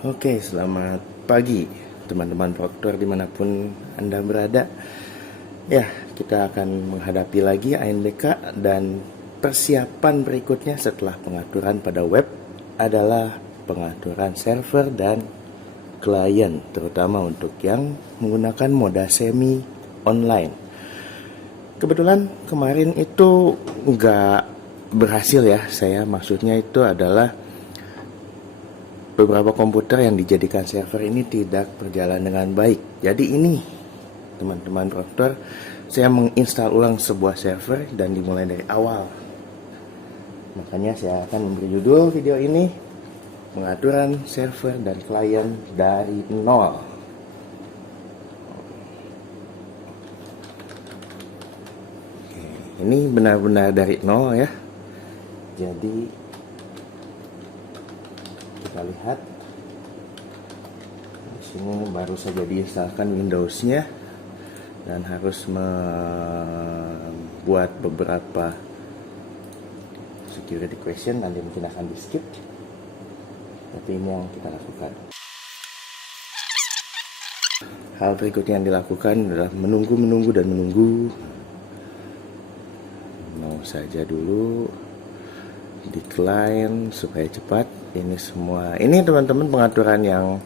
Oke, selamat pagi teman-teman proktor dimanapun Anda berada. Ya, kita akan menghadapi lagi ANBK dan persiapan berikutnya setelah pengaturan pada web adalah pengaturan server dan klien, terutama untuk yang menggunakan moda semi online. Kebetulan kemarin itu nggak berhasil ya, maksudnya itu adalah beberapa komputer yang dijadikan server ini tidak berjalan dengan baik. Jadi ini teman-teman proktor, saya menginstal ulang sebuah server dan dimulai dari awal. Makanya saya akan memberi judul video ini pengaturan server dan klien dari nol. Oke, ini benar-benar dari nol ya. Jadi kita lihat di sini baru saja diinstalkan Windows-nya dan harus membuat beberapa security question, nanti mungkin akan di skip, tapi ini yang kita lakukan. Hal berikutnya yang dilakukan adalah menunggu dan menunggu. Mau saja dulu decline supaya cepat. Ini semua, ini teman-teman pengaturan yang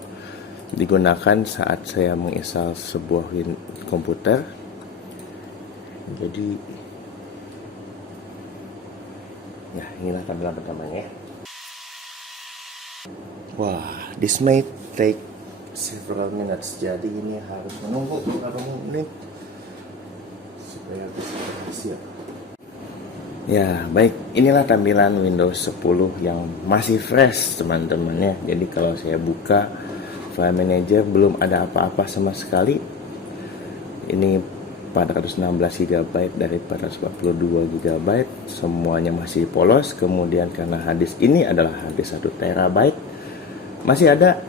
digunakan saat saya menginstal sebuah komputer. Jadi ya, inilah tampilan pertamanya. Wah, this may take several minutes, jadi ini harus menunggu beberapa menit supaya bisa berhasil. Ya, baik, inilah tampilan Windows 10 yang masih fresh teman-teman ya. Jadi kalau saya buka file manager belum ada apa-apa sama sekali. Ini 416 GB dari 442 GB, semuanya masih polos. Kemudian karena hard disk ini adalah hard disk 1 TB, masih ada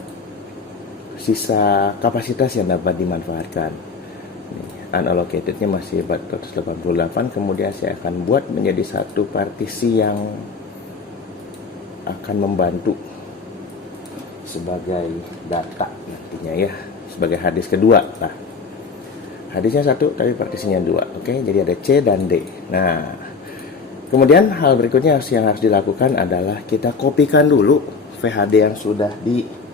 sisa kapasitas yang dapat dimanfaatkan. Unallocatednya masih 488. Kemudian saya akan buat menjadi satu partisi yang akan membantu sebagai data nantinya ya, sebagai hard disk kedua lah. Hard disknya satu tapi partisinya dua. Oke, jadi ada C dan D. Nah, kemudian hal berikutnya yang harus dilakukan adalah kita kopikan dulu VHD yang sudah di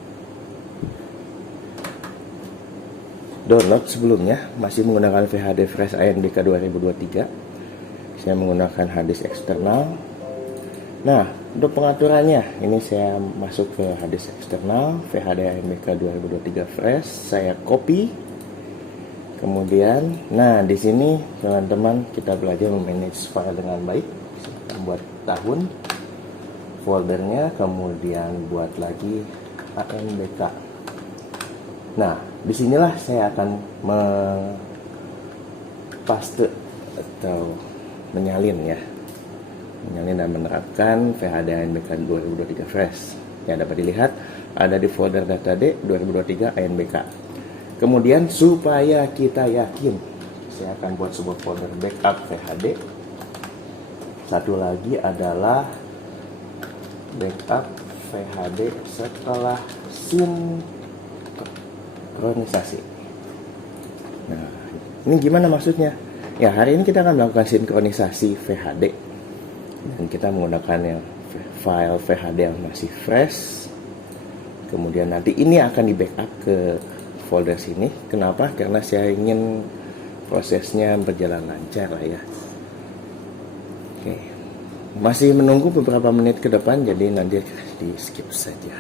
download sebelumnya, masih menggunakan VHD Fresh ANBK 2023. Saya menggunakan hard disk eksternal. Nah, untuk pengaturannya, ini saya masuk ke hard disk eksternal VHD ANBK 2023 Fresh, saya copy. Kemudian, nah di sini teman-teman kita belajar memanage file dengan baik. Kita buat tahun foldernya, kemudian buat lagi ANBK. Nah, disinilah saya akan paste atau menyalin dan menerapkan VHD ANBK 2023 Fresh yang dapat dilihat ada di folder data D 2023 ANBK. Kemudian supaya kita yakin, saya akan buat sebuah folder backup VHD. Satu lagi adalah backup VHD setelah sinkronisasi. Nah, ini gimana maksudnya? Ya, hari ini kita akan melakukan sinkronisasi VHD dan kita menggunakan yang file VHD yang masih fresh. Kemudian nanti ini akan di backup ke folder sini. Kenapa? Karena saya ingin prosesnya berjalan lancar lah ya. Oke, masih menunggu beberapa menit ke depan, jadi nanti di skip saja.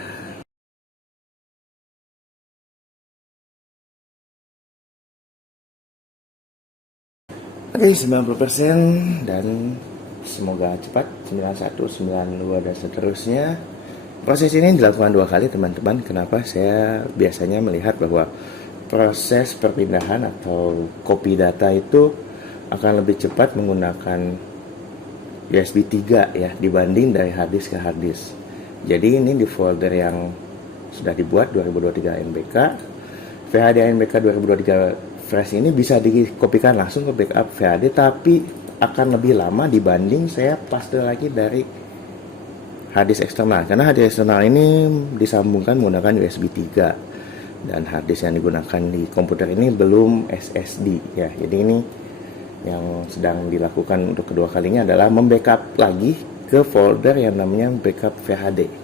Oke, 90% dan semoga cepat, 91, 92 dan seterusnya. Proses ini dilakukan 2 kali teman-teman. Kenapa? Saya biasanya melihat bahwa proses perpindahan atau copy data itu akan lebih cepat menggunakan USB 3 ya dibanding dari hard disk ke hard disk. Jadi ini di folder yang sudah dibuat 2023 ANBK, VHD ANBK 2023 Fresh ini bisa dikopikan langsung ke backup VHD, tapi akan lebih lama dibanding saya paste lagi dari harddisk eksternal, karena harddisk eksternal ini disambungkan menggunakan USB 3 dan harddisk yang digunakan di komputer ini belum SSD ya. Jadi ini yang sedang dilakukan untuk kedua kalinya adalah membackup lagi ke folder yang namanya backup VHD.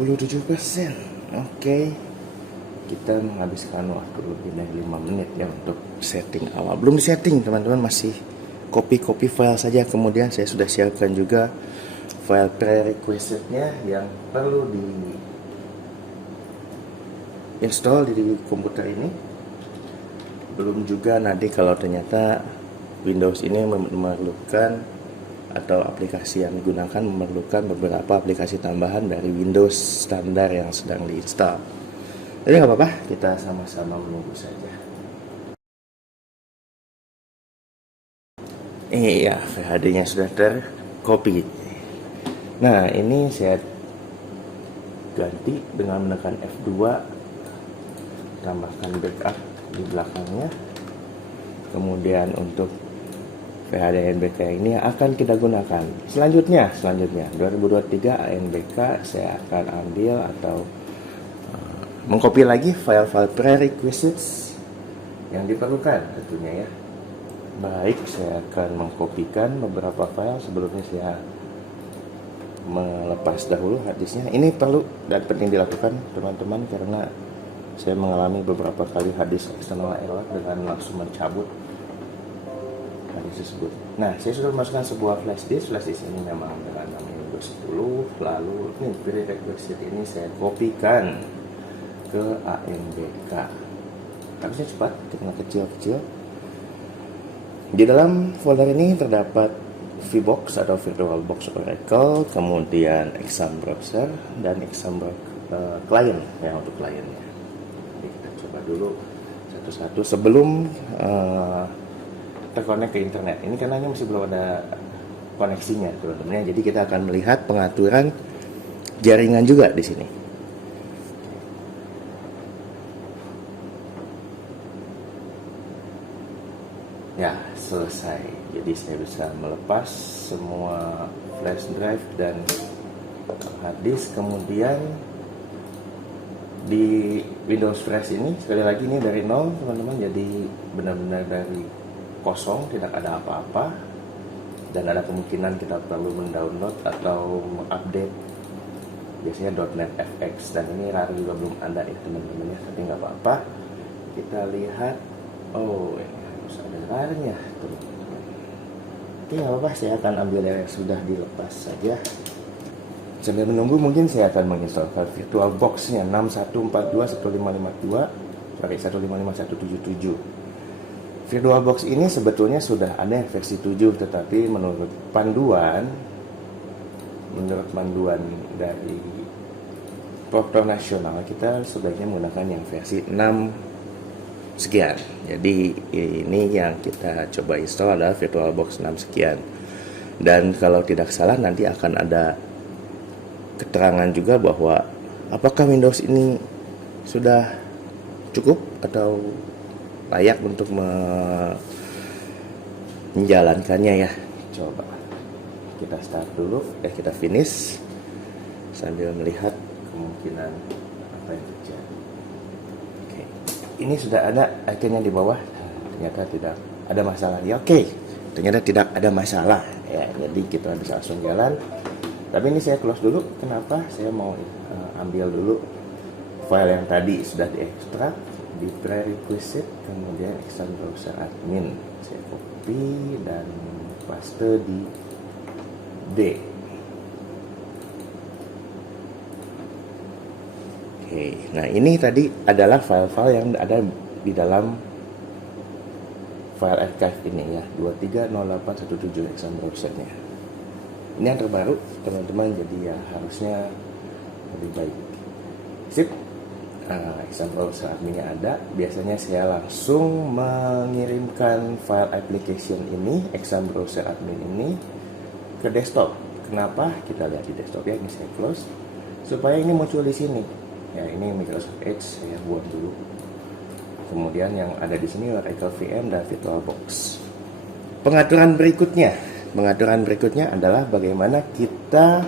%77. Oke. Kita menghabiskan waktu lebih dari 5 menit ya untuk setting awal. Belum disetting teman-teman, masih copy file saja. Kemudian saya sudah siapkan juga file prerequisite-nya yang perlu di install di komputer ini. Belum juga nanti kalau ternyata Windows ini memerlukan atau aplikasi yang digunakan memerlukan beberapa aplikasi tambahan dari Windows standar yang sedang diinstal. Jadi nggak apa-apa, kita sama-sama menunggu saja. Iya, VHD-nya sudah tercopy. Nah, ini saya ganti dengan menekan F2, tambahkan backup di belakangnya. Kemudian untuk VHD ANBK ini akan kita gunakan. Selanjutnya 2023 ANBK saya akan ambil atau mengcopy lagi file-file prerequisites yang diperlukan tentunya ya. Baik, saya akan mengkopikan beberapa file. Sebelumnya saya melepas dahulu harddisknya. Ini perlu dan penting dilakukan teman-teman karena saya mengalami beberapa kali harddisk eksternal error dengan langsung mencabut harddisk tersebut. Nah, saya sudah memasukkan sebuah flash disk. Flash disk ini memang dengan namanya Windows 10. Lalu ini prerequisite ini saya kopikan ke ANBK. Harusnya cepat karena kecil-kecil. Di dalam folder ini terdapat VBox atau VirtualBox Oracle, kemudian exam browser dan exam client ya untuk kliennya. Jadi kita coba dulu satu-satu sebelum terkonek ke internet. Ini karena masih belum ada koneksinya teman-teman. Jadi kita akan melihat pengaturan jaringan juga di sini. Ya, selesai. Jadi saya bisa melepas semua flash drive dan hard disk. Kemudian di Windows Fresh ini sekali lagi ini dari nol teman-teman. Jadi benar-benar dari kosong, tidak ada apa-apa. Dan ada kemungkinan kita perlu mendownload atau mengupdate biasanya .NET FX, dan ini rare juga belum ada ya teman-teman ya, tapi nggak apa-apa. Kita lihat, oh ini harus ada rare-nya teman-teman. Oke, nggak apa-apa, saya akan ambil yang sudah dilepas saja. Sambil menunggu mungkin saya akan menginstalkan VirtualBox-nya 6142.155.177. VirtualBox ini sebetulnya sudah ada versi 7, tetapi menurut panduan dari Proktor Nasional kita sebaiknya menggunakan yang versi 6 sekian. Jadi ini yang kita coba install adalah VirtualBox 6 sekian. Dan kalau tidak salah nanti akan ada keterangan juga bahwa apakah Windows ini sudah cukup atau layak untuk menjalankannya ya. Coba kita start dulu, kita finish sambil melihat kemungkinan apa yang terjadi. Oke, ini sudah ada ikonnya di bawah. Ternyata tidak ada masalah ya. Oke, ternyata tidak ada masalah ya. Jadi kita bisa langsung jalan. Tapi ini saya close dulu. Kenapa? Saya mau ambil dulu file yang tadi sudah diekstrak di prerequisite, kemudian exam browser admin. Saya copy dan paste di D. Oke, nah ini tadi adalah file-file yang ada di dalam file archive ini ya, 230817 exam browsernya. Ini yang terbaru teman-teman, jadi ya harusnya lebih baik. Sip. Exam browser adminnya ada. Biasanya saya langsung mengirimkan file application ini, exam browser admin ini, ke desktop. Kenapa? Kita lihat di desktop ya. Ini saya close supaya ini muncul di sini. Ya, ini Microsoft Edge saya buat dulu. kemudian yang ada di sini Oracle VM dan VirtualBox. Pengaturan berikutnya adalah bagaimana kita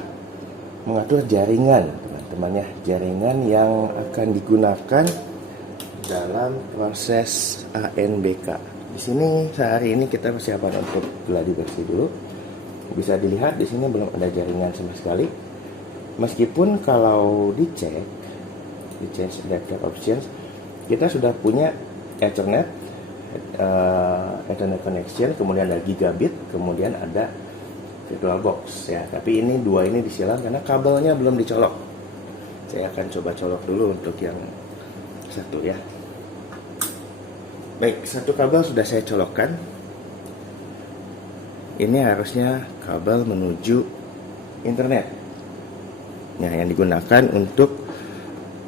mengatur jaringan, teman-teman ya, jaringan yang akan digunakan dalam proses ANBK. Di sini sehari ini kita persiapan untuk gladi bersih dulu. Bisa dilihat di sini belum ada jaringan sama sekali. Meskipun kalau dicek di change adapter options, kita sudah punya Ethernet connection, kemudian ada gigabit, kemudian ada VirtualBox ya. Tapi ini dua ini disilang karena kabelnya belum dicolok. Saya akan coba colok dulu untuk yang satu ya. Baik, satu kabel sudah saya colokkan. Ini harusnya kabel menuju internet. Nah, yang digunakan untuk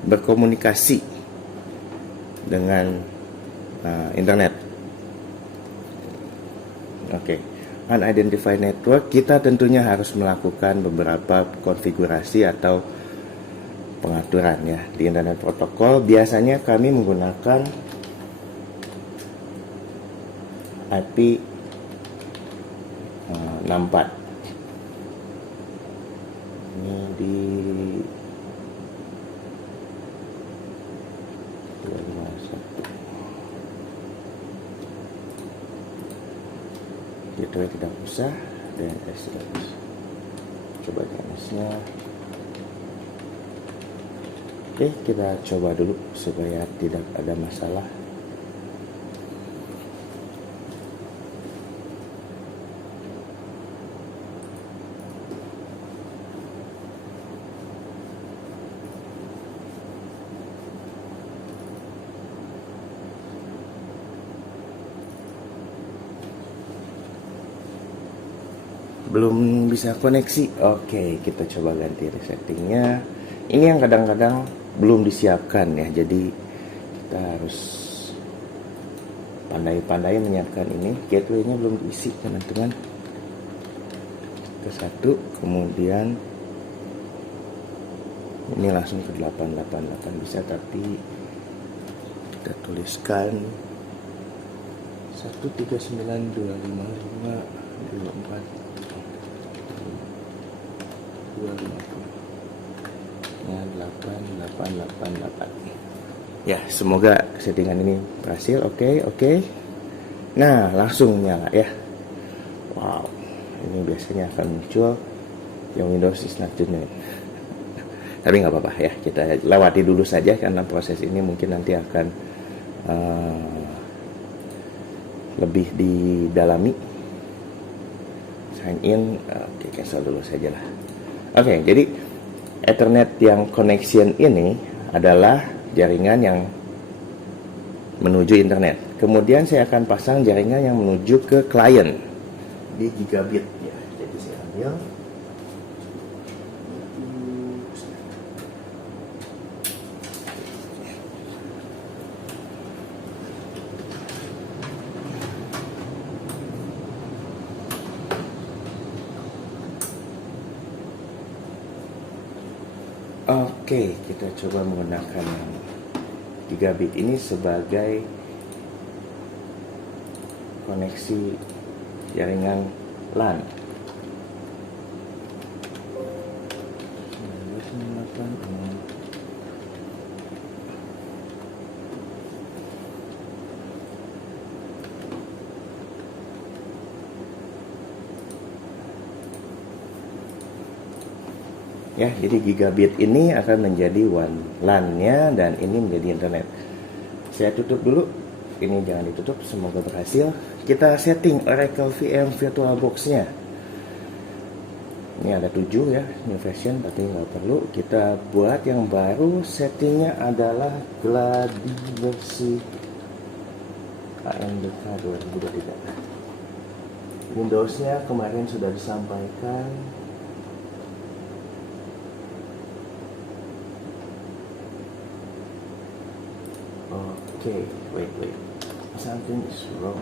berkomunikasi dengan internet. Oke. Unidentified network, kita tentunya harus melakukan beberapa konfigurasi atau pengaturan ya. Di internet protokol biasanya kami menggunakan IP 64. Ini di 251. Gateway tidak usah, DNS tidak usah. Coba DNS-nya. Oke, kita coba dulu supaya tidak ada masalah. Belum bisa koneksi. Oke, kita coba ganti resettingnya. Ini yang kadang-kadang belum disiapkan ya, jadi kita harus pandai-pandai menyiapkan ini. Gateway-nya belum diisi teman-teman. Ke satu, kemudian ini langsung ke 888 bisa, tapi kita tuliskan 1392554 888. Ya, semoga settingan ini berhasil. Oke. Nah, langsung nyala ya. Wow, ini biasanya akan muncul yang Windows is not genuine. Tapi nggak apa-apa ya, kita lewati dulu saja karena proses ini mungkin nanti akan lebih didalami. Sign in, oke, cancel dulu saja lah. Oke, jadi Ethernet yang connection ini adalah jaringan yang menuju internet. Kemudian saya akan pasang jaringan yang menuju ke klien di gigabit ya. Jadi saya ambil Oke, kita coba menggunakan gigabit ini sebagai koneksi jaringan LAN. Ya, jadi gigabit ini akan menjadi LAN-nya dan ini menjadi internet. Saya tutup dulu. Ini jangan ditutup, semoga berhasil. Kita setting Oracle VM VirtualBox-nya. Ini ada 7 ya, new version, tapi nggak perlu. Kita buat yang baru, settingnya adalah gladi bersih ANBK 2023. Windows-nya kemarin sudah disampaikan. Okay, wait. Something is wrong.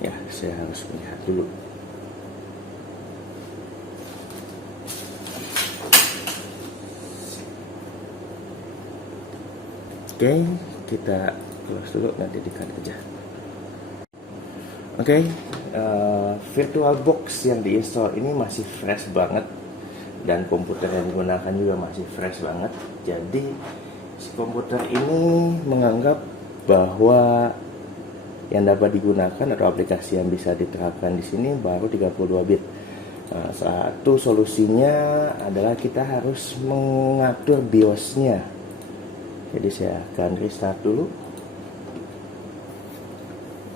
Ya, saya harus melihat dulu. Oke, kita close dulu, nanti di-cut aja. Oke, VirtualBox yang diinstal ini masih fresh banget, dan komputer yang digunakan juga masih fresh banget. Jadi si komputer ini menganggap bahwa yang dapat digunakan atau aplikasi yang bisa diterapkan di sini baru 32 bit. Nah, satu solusinya adalah kita harus mengatur BIOS-nya. Jadi saya akan restart dulu.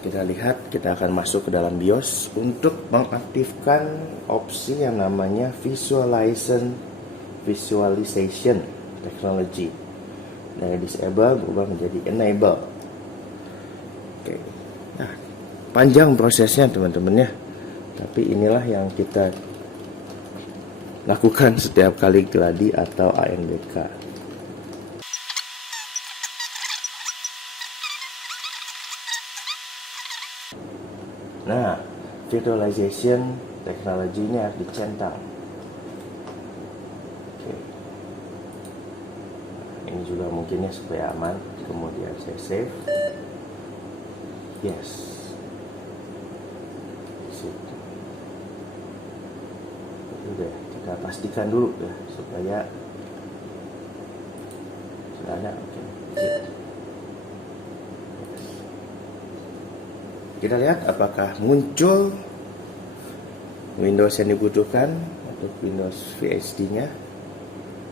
Kita lihat, kita akan masuk ke dalam BIOS untuk mengaktifkan opsi yang namanya visualization technology. Dari disable berubah menjadi enable. Oke. Nah, panjang prosesnya teman-teman ya. Tapi inilah yang kita lakukan setiap kali gladi atau ANBK. Nah, virtualization teknologinya harus dicentang. Oke. Ini juga mungkinnya supaya aman. Kemudian saya save. Yes. Sip. Udah, kita pastikan dulu ya supaya sudah ada. Oke. Kita lihat apakah muncul Windows yang dibutuhkan untuk Windows VST-nya.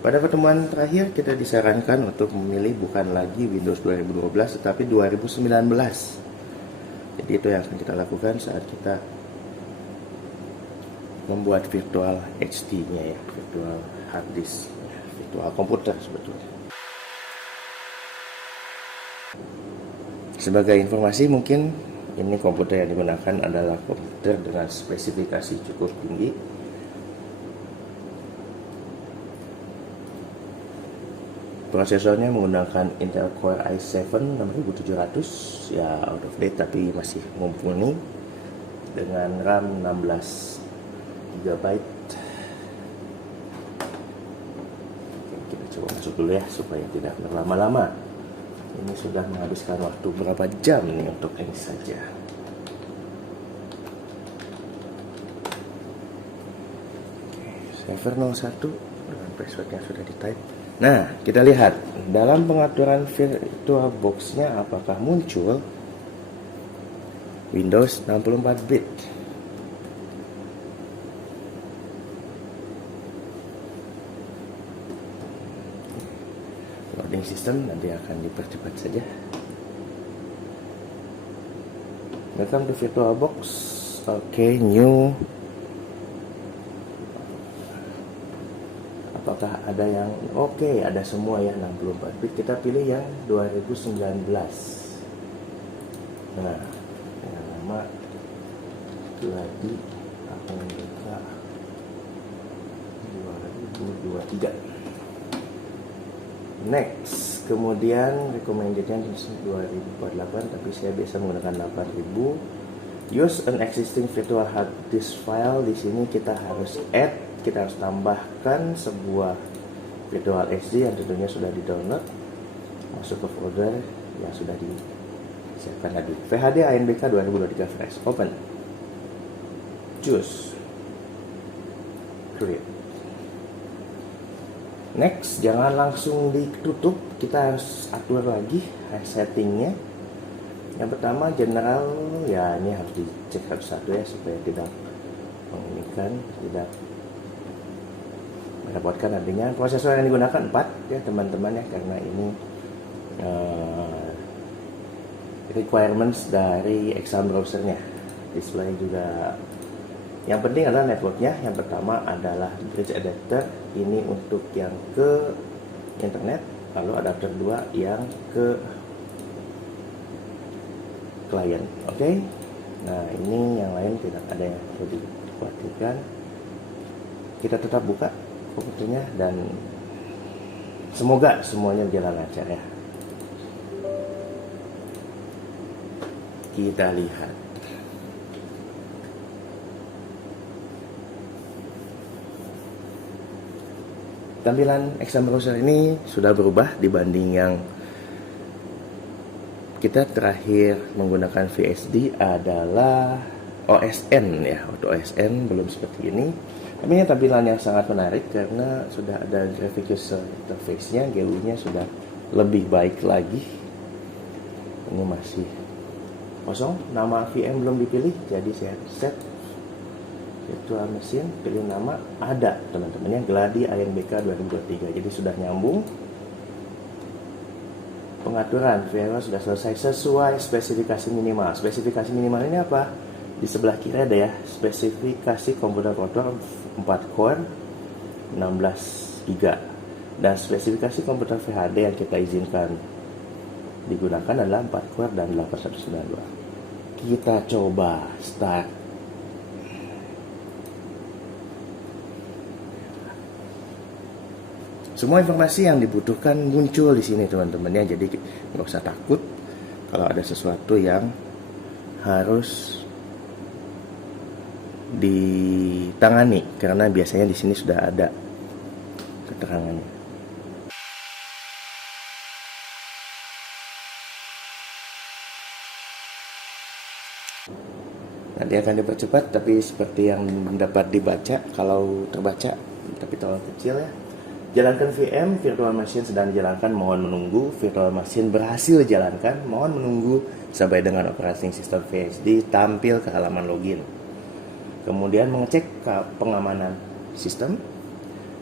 Pada pertemuan terakhir kita disarankan untuk memilih bukan lagi Windows 2012 tetapi 2019. Jadi itu yang akan kita lakukan saat kita membuat virtual HD-nya ya, virtual hard disk, virtual komputer sebetulnya. Sebagai informasi mungkin ini komputer yang digunakan adalah komputer dengan spesifikasi cukup tinggi. Prosesornya menggunakan Intel Core i7 6700, ya out of date tapi masih mumpuni, dengan RAM 16 GB. Kita coba masuk dulu ya supaya tidak berlama-lama. Ini sudah menghabiskan waktu berapa jam nih untuk ini saja. Server 01 dengan passwordnya sudah di type. Nah, kita lihat dalam pengaturan VirtualBox-nya apakah muncul Windows 64 bit. Loading system nanti akan dipercepat saja. Welcome to VirtualBox. Oke, new. Apakah ada yang oke, ada semua ya 64 bit. Kita pilih yang 2019. Nah, yang lama lagi akan buka 2023. Next, kemudian recommendednya 2048, tapi saya biasa menggunakan 8000. Use an existing virtual hard disk file. Di sini kita harus add, kita harus tambahkan sebuah virtual SD yang tentunya sudah di-download. Masuk ke folder yang sudah disiapkan tadi. VHD ANBK 2023 fresh. Open. Choose. Create. Next, jangan langsung ditutup, kita harus atur lagi settingnya. Yang pertama general, ya ini harus dicek satu-satu ya supaya tidak menginginkan, tidak merepotkan. Artinya prosesor yang digunakan 4 ya teman-teman ya, karena ini requirements dari exam browsernya. Display juga. Yang penting adalah networknya. Yang pertama adalah bridge adapter, ini untuk yang ke internet, lalu adapter 2 yang ke klien. Oke. Nah, ini yang lain tidak ada yang perlu dikhawatirkan. Kita tetap buka komputernya dan semoga semuanya berjalan lancar ya. Kita lihat. tampilan XM browser ini sudah berubah dibanding yang kita terakhir menggunakan VSD adalah OSN ya. Waktu OSN belum seperti ini. Tapi ini tampilan yang sangat menarik karena sudah ada graphic user interface-nya, GUI-nya sudah lebih baik lagi. Ini masih kosong, nama VM belum dipilih, jadi saya set virtual machine, pilih nama, ada teman-temannya Gladi ANBK 2023, jadi sudah nyambung. Pengaturan VMware sudah selesai sesuai spesifikasi minimal. Spesifikasi minimal ini apa? Di sebelah kiri ada ya, spesifikasi komputer kotor 4 core 16 GB. Dan spesifikasi komputer VHD yang kita izinkan digunakan adalah 4 core dan 8192. Kita coba start. Semua informasi yang dibutuhkan muncul di sini teman-teman ya. Jadi nggak usah takut kalau ada sesuatu yang harus ditangani karena biasanya di sini sudah ada keterangannya. Nanti akan dipercepat, tapi seperti yang dapat dibaca, kalau terbaca, tapi tolong kecil ya. Jalankan VM, virtual machine sedang dijalankan, mohon menunggu. Virtual machine berhasil dijalankan, mohon menunggu sampai dengan operating system VSD tampil ke halaman login. Kemudian mengecek pengamanan sistem,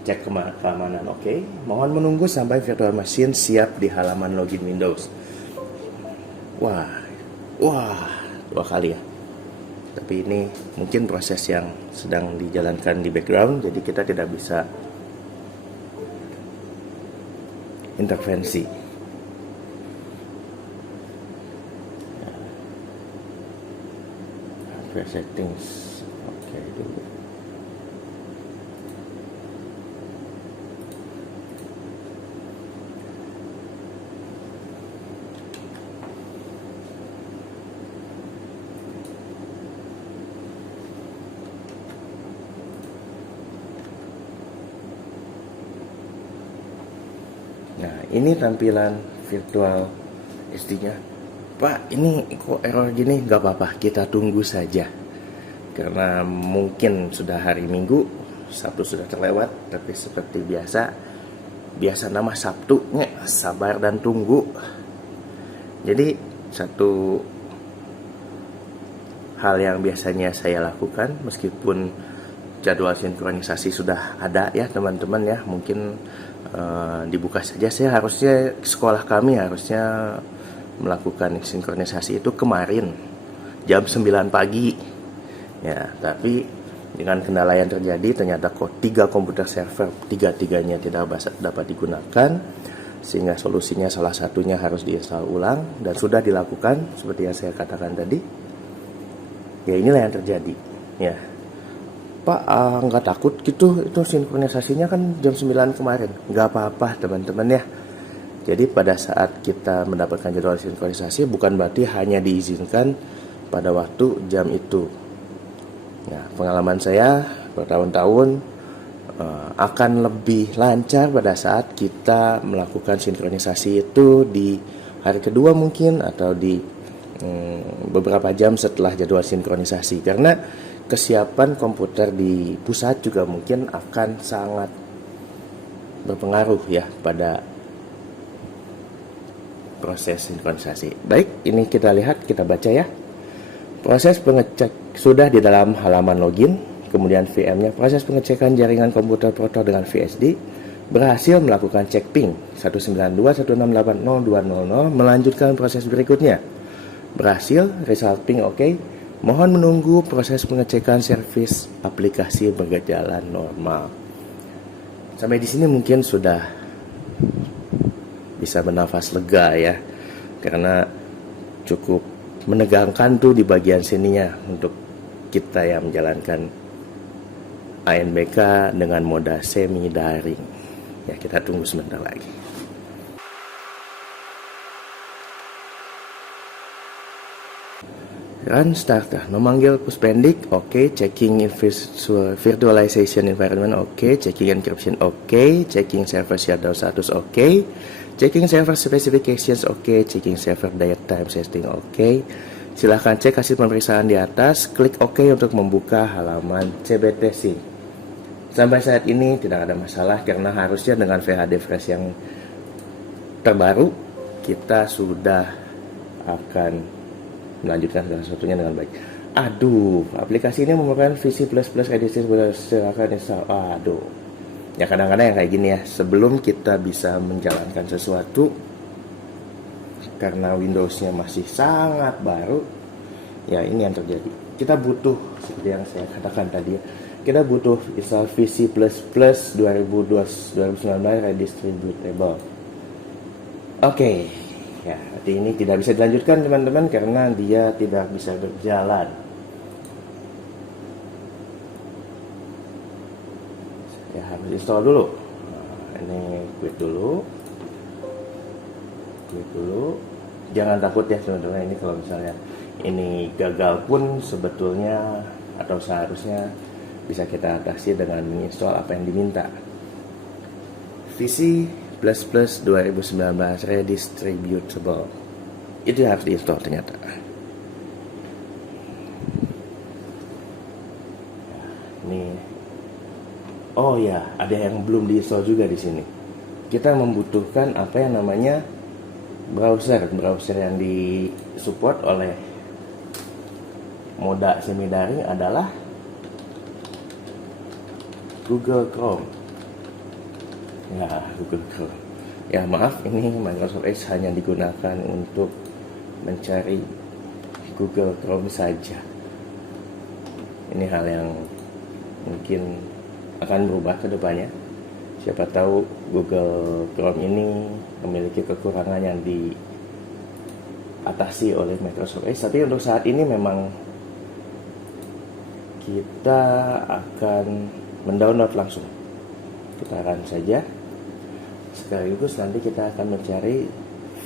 cek keamanan oke. Mohon menunggu sampai virtual machine siap di halaman login Windows. Wah, 2 kali ya. Tapi ini mungkin proses yang sedang dijalankan di background, jadi kita tidak bisa intervensi. Settings, oke dulu. Nah, ini tampilan virtual SD-nya. Pak, ini kok error gini? Gak apa-apa, kita tunggu saja. Karena mungkin sudah hari Minggu, Sabtu sudah terlewat, tapi seperti biasa nama Sabtunya, sabar dan tunggu. Jadi, satu hal yang biasanya saya lakukan, meskipun jadwal sinkronisasi sudah ada ya teman-teman ya, mungkin dibuka saja. Saya harusnya, sekolah kami harusnya melakukan sinkronisasi itu kemarin jam 9 pagi ya, tapi dengan kendala yang terjadi ternyata kok 3 komputer server tiga-tiganya tidak dapat digunakan, sehingga solusinya salah satunya harus diinstal ulang dan sudah dilakukan seperti yang saya katakan tadi. Ya inilah yang terjadi ya. Pak, nggak takut gitu, itu sinkronisasinya kan jam 9 kemarin. Nggak apa-apa teman-teman ya. Jadi pada saat kita mendapatkan jadwal sinkronisasi bukan berarti hanya diizinkan pada waktu jam itu. Nah, pengalaman saya bertahun-tahun akan lebih lancar pada saat kita melakukan sinkronisasi itu di hari kedua mungkin, atau di beberapa jam setelah jadwal sinkronisasi. Karena kesiapan komputer di pusat juga mungkin akan sangat berpengaruh ya pada proses sinkronisasi. Baik, ini kita lihat, kita baca ya. Proses pengecek sudah di dalam halaman login, kemudian VM-nya. Proses pengecekan jaringan komputer Proto dengan VSD berhasil melakukan cek ping 192.168.0200, melanjutkan proses berikutnya. Berhasil, result ping oke. Mohon menunggu proses pengecekan servis aplikasi berjalan normal. Sampai di sini mungkin sudah bisa bernafas lega ya, karena cukup menegangkan tuh di bagian sininya untuk kita yang menjalankan ANBK dengan moda semi daring. Ya, kita tunggu sebentar lagi. Run starter, memanggil puspendik, oke. Checking virtualization environment, oke. Checking encryption, oke. Checking server shutdown status, oke. Checking server specifications, oke. Checking server daytime setting, oke. Silahkan cek hasil pemeriksaan di atas. Klik oke untuk membuka halaman CBTC. Sampai saat ini tidak ada masalah karena harusnya dengan VHD Fresh yang terbaru kita sudah akan melanjutkan segala sesuatunya dengan baik. Aduh, aplikasi ini merupakan VC++ edition, silakan install. Aduh, ya kadang-kadang yang kayak gini ya, sebelum kita bisa menjalankan sesuatu karena Windows-nya masih sangat baru, ya ini yang terjadi. Kita butuh, seperti yang saya katakan tadi ya, kita butuh install VC++ 2019 redistributable. Oke. Ya, arti ini tidak bisa dilanjutkan teman-teman karena dia tidak bisa berjalan. Ya, harus install dulu. Nah, ini quit dulu. Jangan takut ya teman-teman, ini kalau misalnya ini gagal pun sebetulnya atau seharusnya bisa kita atasi dengan menginstall apa yang diminta. VC ++ 2019 redistributable itu harus diinstal ternyata. Ini, oh ya, ada yang belum diinstal juga di sini. Kita membutuhkan apa yang namanya browser yang disupport oleh moda semi daring adalah Google Chrome. Ya, Google Chrome. Ya maaf, ini Microsoft Edge hanya digunakan untuk mencari Google Chrome saja. Ini hal yang mungkin akan berubah ke depannya. Siapa tahu Google Chrome ini memiliki kekurangan yang diatasi oleh Microsoft Edge. Tapi untuk saat ini memang kita akan mendownload langsung. Kita run saja. Sekaligus nanti kita akan mencari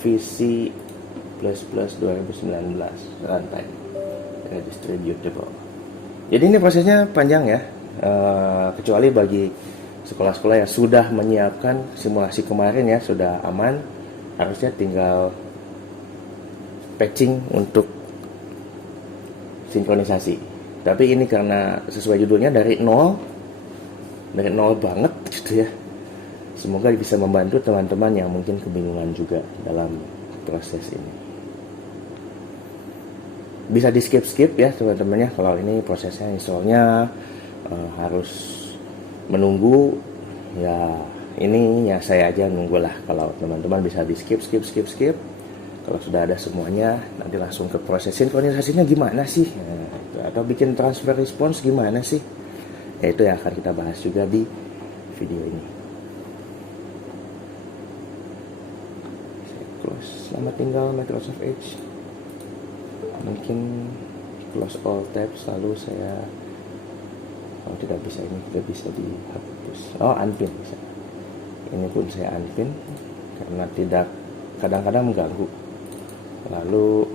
VC++ 2019 runtime redistributable. Jadi ini prosesnya panjang ya, kecuali bagi sekolah-sekolah yang sudah menyiapkan simulasi kemarin ya, sudah aman, harusnya tinggal patching untuk sinkronisasi. Tapi ini karena sesuai judulnya dari nol banget gitu ya. Semoga bisa membantu teman-teman yang mungkin kebingungan juga dalam proses ini. Bisa di skip ya teman-teman ya, kalau ini prosesnya installnya harus menunggu ya. Ini ya saya aja nunggulah. Kalau teman-teman bisa di skip. Kalau sudah ada semuanya, nanti langsung ke proses sinkronisasinya gimana sih, atau bikin transfer response gimana sih, ya itu yang akan kita bahas juga di video ini. Selamat tinggal Microsoft Edge. Mungkin close all tabs, lalu saya tidak bisa, ini tidak bisa dihapus. Unpin bisa. Ini pun saya unpin karena tidak, kadang-kadang mengganggu. Lalu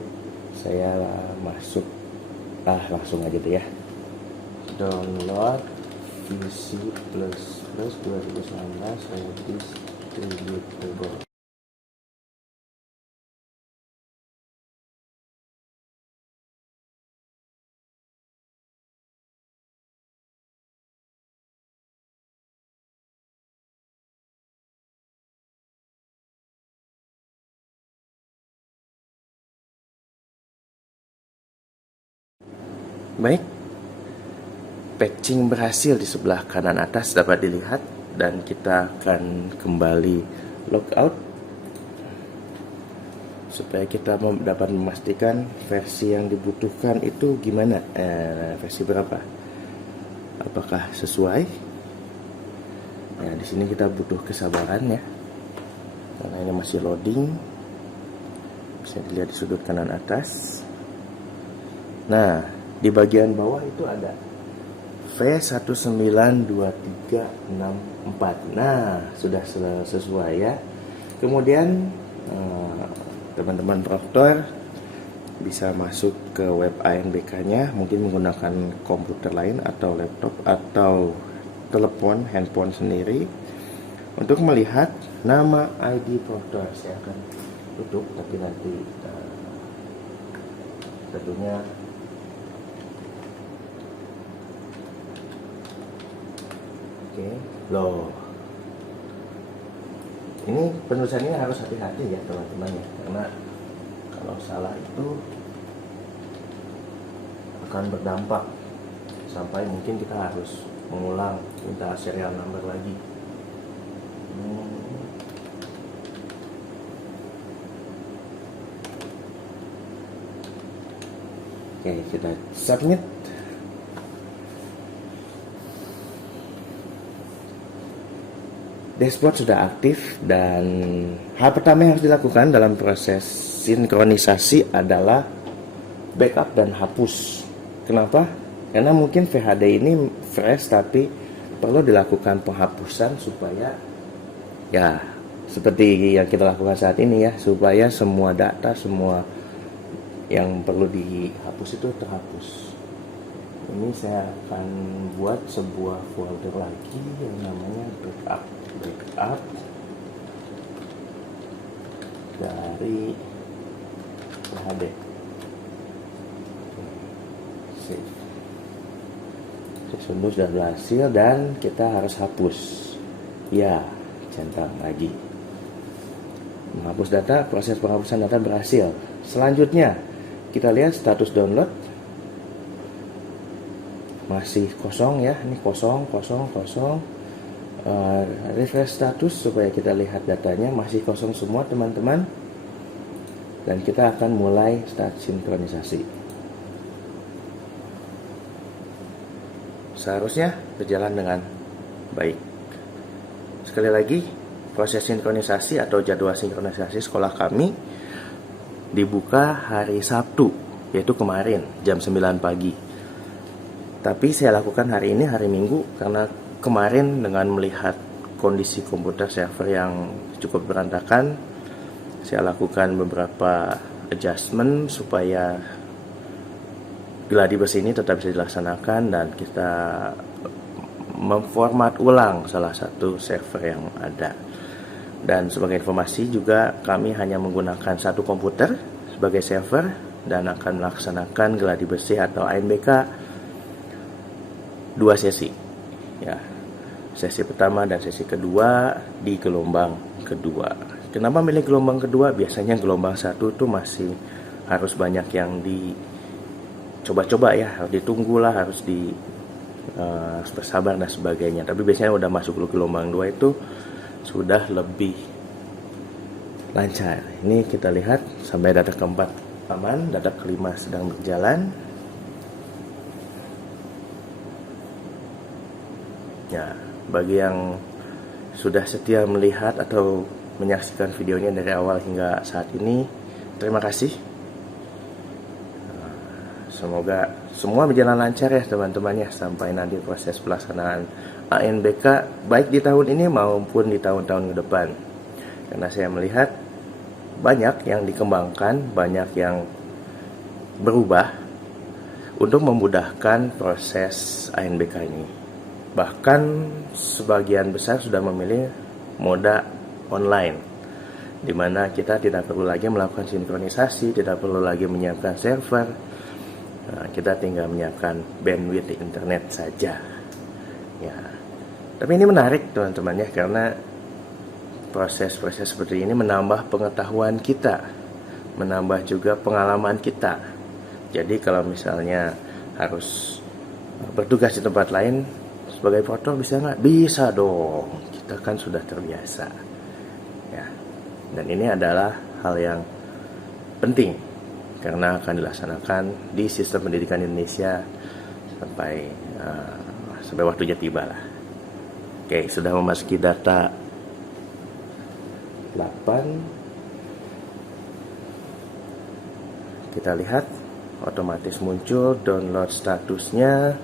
saya masuk, langsung aja deh ya. Download VC++ 2019 redistributable. Baik, patching berhasil di sebelah kanan atas dapat dilihat, dan kita akan kembali logout supaya kita dapat memastikan versi yang dibutuhkan itu gimana, versi berapa, apakah sesuai. Ya, di sini kita butuh kesabaran ya, karena ini masih loading. Bisa dilihat di sudut kanan atas. Nah, di bagian bawah itu ada V192364. Nah, sudah sesuai ya. Kemudian teman-teman proktor bisa masuk ke web ANBK-nya, mungkin menggunakan komputer lain atau laptop atau telepon handphone sendiri untuk melihat nama ID porter. Saya akan tutup, tapi nanti tentunya oke. Loh, ini penulisannya harus hati-hati ya teman-teman ya, karena kalau salah itu akan berdampak sampai mungkin kita harus mengulang, minta serial number lagi. Oke, kita submit. Dashboard sudah aktif, dan hal pertama yang harus dilakukan dalam proses sinkronisasi adalah backup dan hapus. Kenapa? Karena mungkin VHD ini fresh, tapi perlu dilakukan penghapusan supaya ya seperti yang kita lakukan saat ini ya, supaya semua data, semua yang perlu dihapus itu terhapus. Ini saya akan buat sebuah folder lagi yang namanya backup dari PHD. Save. Sesungguhnya sudah berhasil dan kita harus hapus. Ya, centang lagi. Menghapus data, proses penghapusan data berhasil. Selanjutnya, kita lihat status download. Masih kosong ya, ini kosong. Refresh status supaya kita lihat datanya masih kosong semua teman-teman, dan kita akan mulai start sinkronisasi. Seharusnya berjalan dengan baik. Sekali lagi, proses sinkronisasi atau jadwal sinkronisasi sekolah kami dibuka hari Sabtu, yaitu kemarin jam 9 pagi. Tapi saya lakukan hari ini, hari Minggu, karena kemarin dengan melihat kondisi komputer server yang cukup berantakan, saya lakukan beberapa adjustment supaya gladi bersih ini tetap bisa dilaksanakan, dan kita memformat ulang salah satu server yang ada. Dan sebagai informasi juga, kami hanya menggunakan satu komputer sebagai server dan akan melaksanakan gladi bersih atau ANBK 2 sesi. Ya, sesi pertama dan sesi kedua di gelombang kedua. Kenapa milih gelombang kedua? Biasanya gelombang satu itu masih harus banyak yang dicoba-coba ya, harus ditunggulah, harus bersabar dan sebagainya. Tapi biasanya udah masuk ke gelombang 2 itu sudah lebih lancar. Ini kita lihat sampai data keempat aman, data kelima sedang berjalan. Ya, bagi yang sudah setia melihat atau menyaksikan videonya dari awal hingga saat ini, terima kasih. Semoga semua berjalan lancar ya teman-teman ya, sampai nanti proses pelaksanaan ANBK baik di tahun ini maupun di tahun-tahun ke depan. Karena saya melihat banyak yang dikembangkan, banyak yang berubah untuk memudahkan proses ANBK ini. Bahkan sebagian besar sudah memilih moda online, di mana kita tidak perlu lagi melakukan sinkronisasi, tidak perlu lagi menyiapkan server. Kita tinggal menyiapkan bandwidth internet saja. Ya, tapi ini menarik teman-teman ya, karena proses-proses seperti ini menambah pengetahuan kita, menambah juga pengalaman kita. Jadi kalau misalnya harus bertugas di tempat lain sebagai foto, bisa nggak? Bisa dong, kita kan sudah terbiasa ya. Dan ini adalah hal yang penting karena akan dilaksanakan di sistem pendidikan Indonesia sampai waktunya tiba lah. Oke, sudah memasuki data 8. Kita lihat otomatis muncul download statusnya.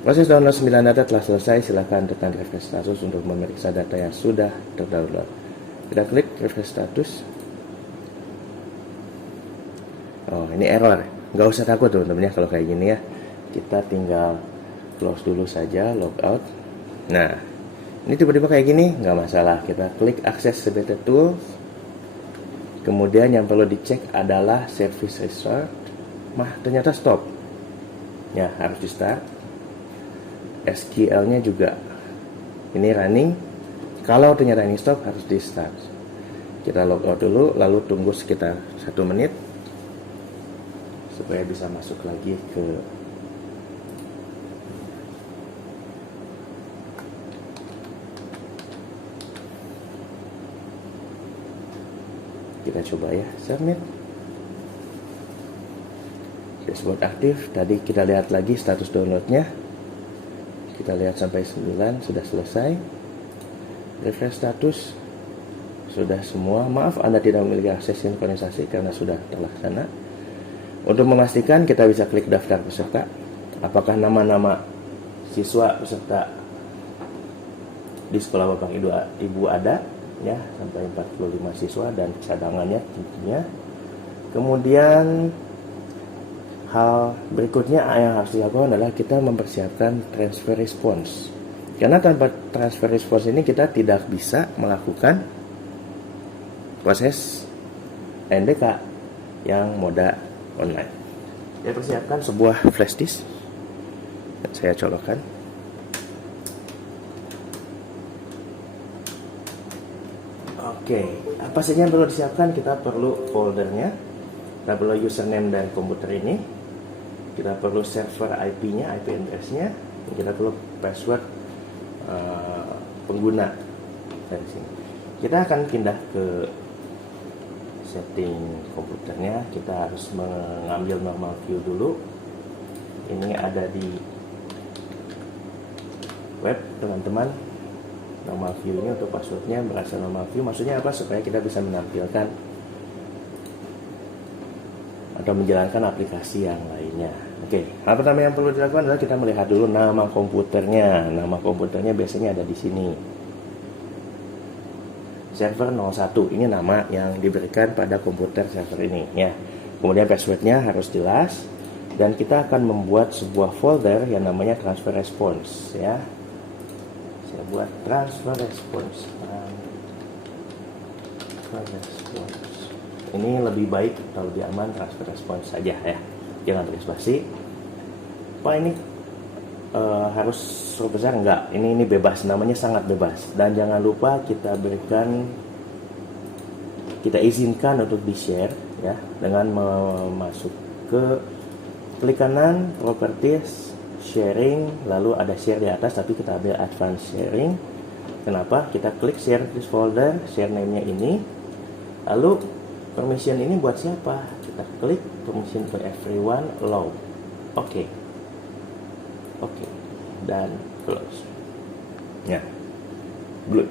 Proses download 9 data telah selesai. Silakan tekan refresh status untuk memeriksa data yang sudah terdownload. Kita klik refresh status. Oh, ini error. Nggak usah takut teman-teman ya kalau kayak gini ya. Kita tinggal close dulu saja, logout. Nah, ini tiba-tiba kayak gini, nggak masalah. Kita klik akses sebagai tool. Kemudian yang perlu dicek adalah service restart. Ternyata stop. Ya, harus di start. SQL-nya juga. Ini running. Kalau ternyata ini stop, harus di start. Kita logout dulu, lalu tunggu sekitar 1 menit supaya bisa masuk lagi ke kita coba ya, submit. Dashboard aktif. Tadi kita lihat lagi status downloadnya. Kita lihat sampai 9 sudah selesai. Refresh status sudah semua. Maaf Anda tidak memiliki akses sinkronisasi karena sudah terlaksana. Untuk memastikan kita bisa klik daftar peserta. Apakah nama-nama siswa peserta di sekolah Bapak Ibu ada ya, sampai 45 siswa dan cadangannya tentunya. Kemudian hal berikutnya yang harus dilakukan adalah kita mempersiapkan transfer response. Karena tanpa transfer response ini kita tidak bisa melakukan proses NDK yang moda online. Saya persiapkan sebuah flash disk. Saya colokkan. Oke, apa saja yang perlu disiapkan? Kita perlu foldernya, kita perlu username dan komputer ini, kita perlu server IP-nya, IP address-nya, kita perlu password pengguna dari sini. Kita akan pindah ke setting komputernya. Kita harus mengambil normal view dulu. Ini ada di web teman-teman. Normal view ini untuk passwordnya berasal normal view. Maksudnya apa? Supaya kita bisa menampilkan atau menjalankan aplikasi yang lainnya. Oke, hal pertama yang perlu dilakukan adalah kita melihat dulu nama komputernya. Nama komputernya biasanya ada di sini. Server 01, ini nama yang diberikan pada komputer server ini ya. Kemudian passwordnya harus jelas dan kita akan membuat sebuah folder yang namanya transfer response ya. Saya buat transfer response. Ini lebih baik atau lebih aman transfer response saja ya, jangan tulis basi. Pak ini harus huruf besar enggak? Ini bebas, namanya sangat bebas. Dan jangan lupa kita izinkan untuk di share ya, dengan masuk ke klik kanan properties sharing, lalu ada share di atas tapi kita ambil advanced sharing. Kenapa? Kita klik share this folder, share name-nya ini, lalu permission ini buat siapa? Kita klik permission for everyone, allow. Oke, dan close. Ya,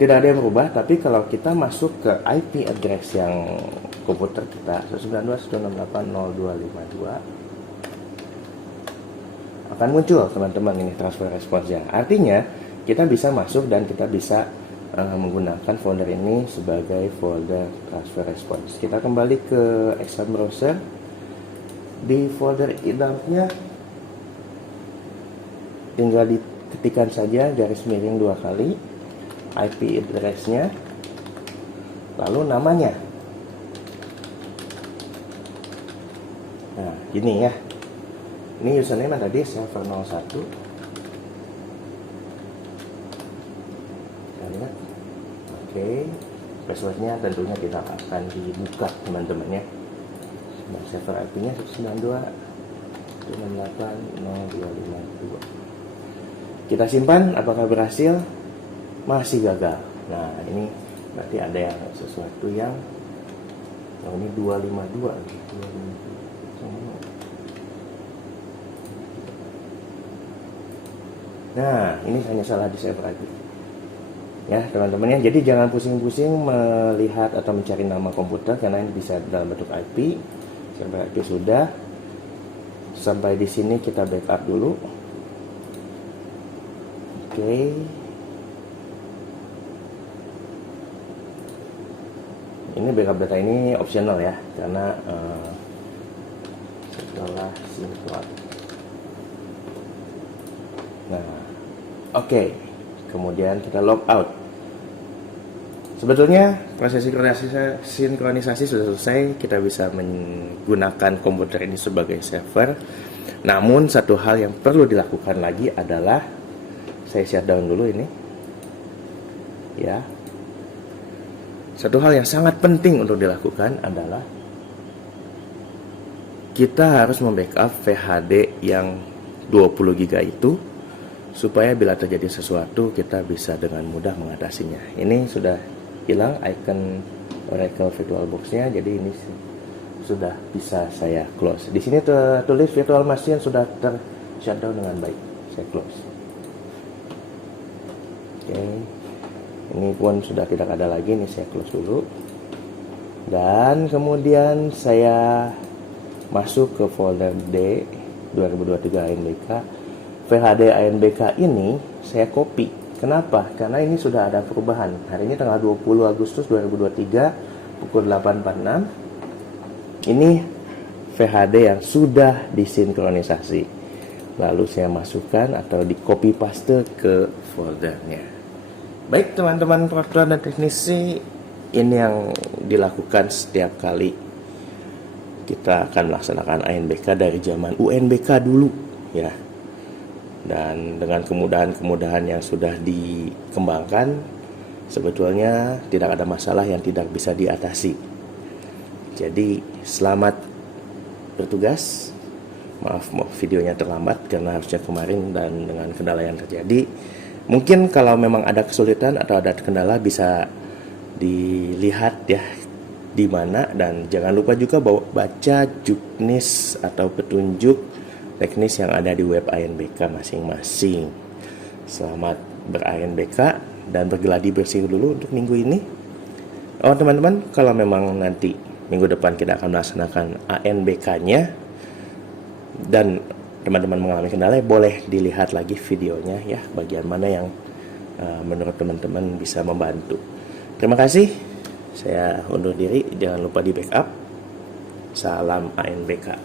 tidak ada yang berubah. Tapi kalau kita masuk ke IP address yang komputer kita 192.168.0252 akan muncul teman-teman ini transfer response-nya. Artinya kita bisa masuk dan kita bisa menggunakan folder ini sebagai folder transfer response. Kita kembali ke Expand Browser. Di folder idamnya tinggal diketikkan saja garis miring 2 kali IP address-nya, lalu namanya. Nah, gini ya. Ini username tadi server 01. Lihat. Oke, passwordnya tentunya tidak akan dibuka teman-teman ya. Nah, server IP-nya 192.168.0252. Kita simpan. Apakah berhasil? Masih gagal. Nah, ini berarti ada yang sesuatu yang ini 252. Nah, ini hanya salah di server IP. Ya, teman-teman ya. Jadi jangan pusing-pusing melihat atau mencari nama komputer karena ini bisa dalam bentuk IP. Server IP sudah. Sampai di sini kita backup dulu. Oke. Ini backup data ini optional ya, karena telah sinkron. Nah, oke. Kemudian kita log out. Sebetulnya proses sinkronisasi sudah selesai. Kita bisa menggunakan komputer ini sebagai server. Namun satu hal yang perlu dilakukan lagi adalah, saya shutdown dulu ini. Ya. Satu hal yang sangat penting untuk dilakukan adalah kita harus membackup VHD yang 20 GB itu, supaya bila terjadi sesuatu kita bisa dengan mudah mengatasinya. Ini sudah hilang icon Oracle VirtualBox-nya, jadi ini sudah bisa saya close. Di sini tertulis virtual machine sudah shutdown dengan baik. Saya close. Oke. Ini pun sudah tidak ada lagi, ini saya close dulu. Dan kemudian saya masuk ke folder D 2023 ANBK. VHD ANBK ini saya copy. Kenapa? Karena ini sudah ada perubahan. Hari ini tanggal 20 Agustus 2023 pukul 8.46. Ini VHD yang sudah disinkronisasi. Lalu saya masukkan atau di copy paste ke foldernya. Baik teman-teman perakturan dan teknisi, ini yang dilakukan setiap kali kita akan melaksanakan ANBK dari zaman UNBK dulu ya. Dan dengan kemudahan-kemudahan yang sudah dikembangkan, sebetulnya tidak ada masalah yang tidak bisa diatasi. Jadi selamat bertugas. Maaf videonya terlambat karena harusnya kemarin dan dengan kendala yang terjadi. Mungkin kalau memang ada kesulitan atau ada kendala bisa dilihat ya di mana, dan jangan lupa juga baca juknis atau petunjuk teknis yang ada di web ANBK masing-masing. Selamat ber-ANBK dan bergeladi bersih dulu untuk minggu ini. Oh teman-teman, kalau memang nanti minggu depan kita akan melaksanakan ANBK-nya dan teman-teman mengalami kendala, boleh dilihat lagi videonya ya, bagian mana yang menurut teman-teman bisa membantu. Terima kasih. Saya undur diri, jangan lupa di backup. Salam ANBK.